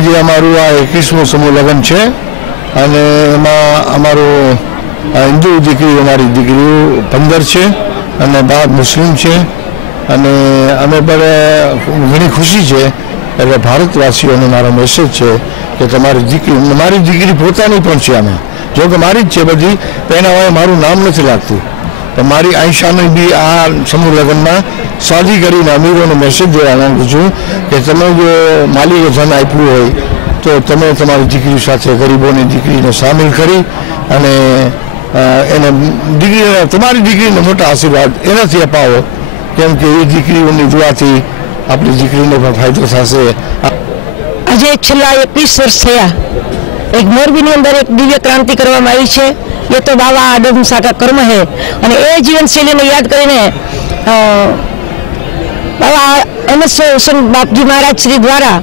આજે અમારું આ 21મું સમૂહ લગ્ન છે અને એમાં અમારું હિન્દુ દીકરી અમારી દીકરીઓ 15 છે અને 12 મુસ્લિમ છે અને અમે પણ ઘણી ખુશી છે। એટલે ભારતવાસીઓને મારો મેસેજ છે કે તમારી દીકરી પોતાની પણ છે આમાં, જો કે મારી જ છે બધી, પણ એના વાળે મારું નામ નથી લાગતું, પણ મારી આયશાને બી આ સમૂહ લગ્નમાં સાદી કરીને અમીરોને મેસેજ દેવા માંગુ છું કે તમે જો માલિકે ધન આપ્યું હોય તો તમે તમારી દીકરી સાથે ગરીબોની દીકરીને સામેલ કરી અને એને દીકરીને તમારી દીકરીને મોટા આશીર્વાદ એનાથી અપાવો, કેમ કે એ દીકરીઓની દુઆથી આપણી દીકરીને પણ ફાયદો થશે। આજે છેલ્લા 21 વર્ષ થયા એક મોરબીની અંદર એક દિવ્ય ક્રાંતિ કરવામાં આવી છે। એ તો બાબા આદમ સાકા કર્મ है અને એ જીવનશૈલીને યાદ કરીને બાબા એમએસ હુસેન બાપજી મહારાજ શ્રી દ્વારા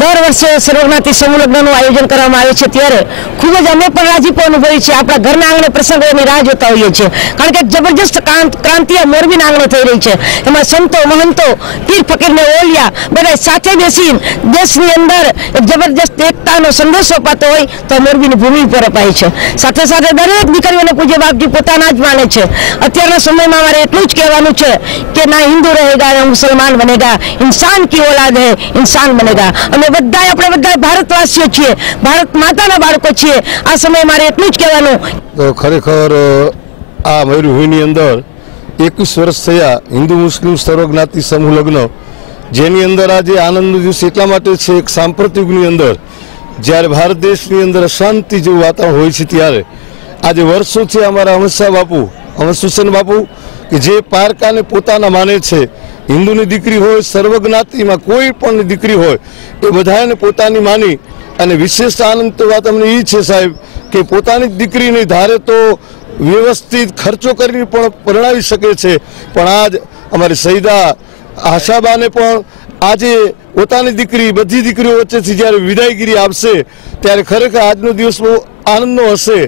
દર વર્ષે સર્વજ્ઞાતિ સમૂહ લગ્નનું આયોજન કરવામાં આવે છે, ત્યારે ખૂબ જ અમે પણ રાજીપો અનુભવી છે। આપણા ઘરના આંગણે પ્રસંગોની રાહ જોતા હોઈએ છીએ, કારણ કે જબરજસ્ત ક્રાંતિ મોરબીના આંગણે થઈ રહી છે। એમાં સંતો મહંતો પીર ફકીરને ઓલિયા બધા સાથે બેસી દેશની અંદર એક જબરજસ્ત એકતાનો સંદેશો અપાતો હોય તો મોરબીની ભૂમિ પર અપાય છે। સાથે સાથે દરેક દીકરીઓને પૂજ્ય બાપજી પોતાના જ માને છે। અત્યારના સમયમાં મારે એટલું જ કહેવાનું છે કે ના હિન્દુ રહેગા ના મુસલમાન બનેગા, इंसान की औलाद है इंसान बनेगा। અમે બધા આપણે બધા ભારતવાસીઓ છીએ, ભારત માતાના બાળકો છીએ। આ સમય મારે એટલું જ કહેવાનું। તો ખરેખર આ મયુરભૂમિની અંદર 21 વર્ષ થયા હિન્દુ મુસ્લિમ સર્વજ્ઞાતિ સમૂહ લગ્ન, જેની અંદર આજે આનંદનો દિવસ એટલા માટે છે એક સાંપ્રત યુગની અંદર જ્યારે ભારત દેશની અંદર અશાંતિ જેવું વાતાવરણ હોય છે, ત્યારે આજે વર્ષોથી અમારા અમિત શાહ બાપુ અમિત હુસેન બાપુ કે જે પારકાને પોતાના માને છે, હિન્દુની દીકરી હોય સર્વજ્ઞાતિમાં કોઈ પણ દીકરી હોય એ બધાને પોતાની માની અને વિશેષ આનંદ તો વાત અમને એ છે સાહેબ કે પોતાની દીકરીની ધારે તો વ્યવસ્થિત ખર્ચો કરીને પણ પરણાવી શકે છે, પણ આજ અમારી શહીદા આશાબાને પણ આજે પોતાની દીકરી બધી દીકરીઓ વચ્ચેથી જ્યારે વિદાયગીરી આપશે ત્યારે ખરેખર આજનો દિવસ બહુ આનંદનો હશે।